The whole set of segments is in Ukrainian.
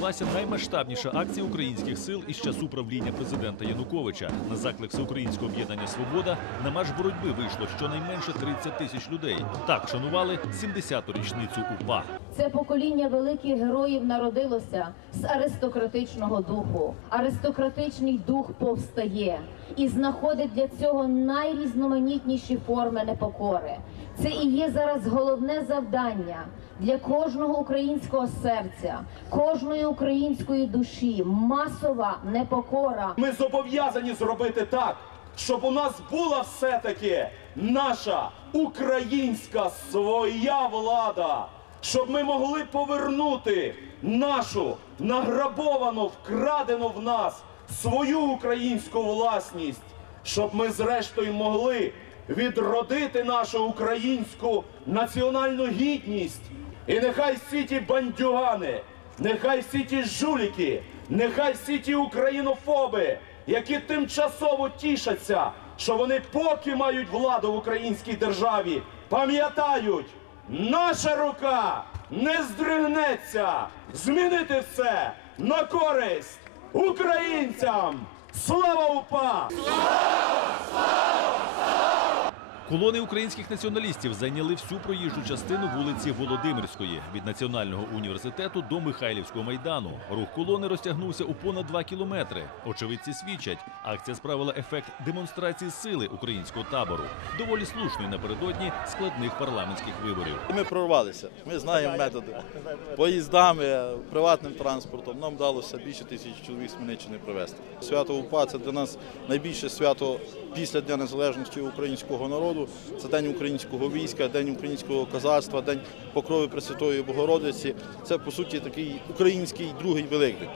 відбулася наймасштабніша акція українських сил із часу правління президента Януковича. На заклик Всеукраїнського об'єднання Свобода на марш боротьби вийшло щонайменше 30 тисяч людей. Так шанували 70-ту річницю УПА. Це покоління великих героїв народилося з аристократичного духу. Аристократичний дух повстає і знаходить для цього найрізноманітніші форми непокори. Це і є зараз головне завдання для кожного українського серця, кожної української душі. Масова непокора. Ми зобов'язані зробити так, щоб у нас була все-таки наша українська своя влада, щоб ми могли повернути нашу награбовану, вкрадену в нас свою українську власність, щоб ми зрештою могли відродити нашу українську національну гідність. І нехай всі ті бандюгани, нехай всі ті жуліки, нехай всі ті українофоби, які тимчасово тішаться, що вони поки мають владу в українській державі, пам'ятають, наша рука не здригнеться змінити все на користь українцям! Слава УПА! Колони українських націоналістів зайняли всю проїжджу частину вулиці Володимирської від Національного університету до Михайлівського майдану. Рух колони розтягнувся у понад два кілометри. Очевидці свідчать, акція справила ефект демонстрації сили українського табору, доволі слушної напередодні складних парламентських виборів. Ми прорвалися. Ми знаємо методи. Поїздами, приватним транспортом нам вдалося більше тисячі чоловік з Хмельниччини привезти. Свято УПА це для нас найбільше свято після Дня Незалежності українського народу. Це День українського війська, День українського козацтва, День покрови Пресвятої Богородиці. Це по суті такий український другий великдень.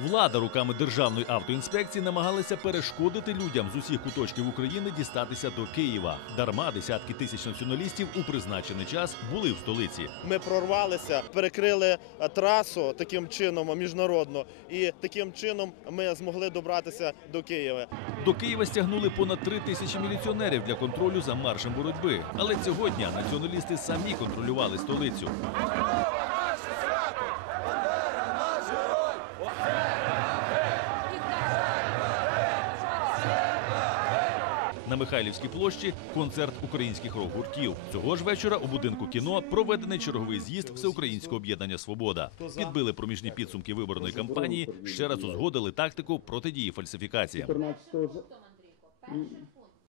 Влада руками державної автоінспекції намагалася перешкодити людям з усіх куточків України дістатися до Києва. Дарма десятки тисяч націоналістів у призначений час були в столиці. Ми прорвалися, перекрили е, трасу таким чином міжнародно, і таким чином ми змогли добратися до Києва. До Києва стягнули понад три тисячі міліціонерів для контролю за маршем боротьби. Але цього дня націоналісти самі контролювали столицю. На Михайлівській площі концерт українських рок-гуртів. Цього ж вечора у будинку кіно проведений черговий з'їзд Всеукраїнського об'єднання Свобода. Підбили проміжні підсумки виборної кампанії, ще раз узгодили тактику протидії фальсифікаціям. 14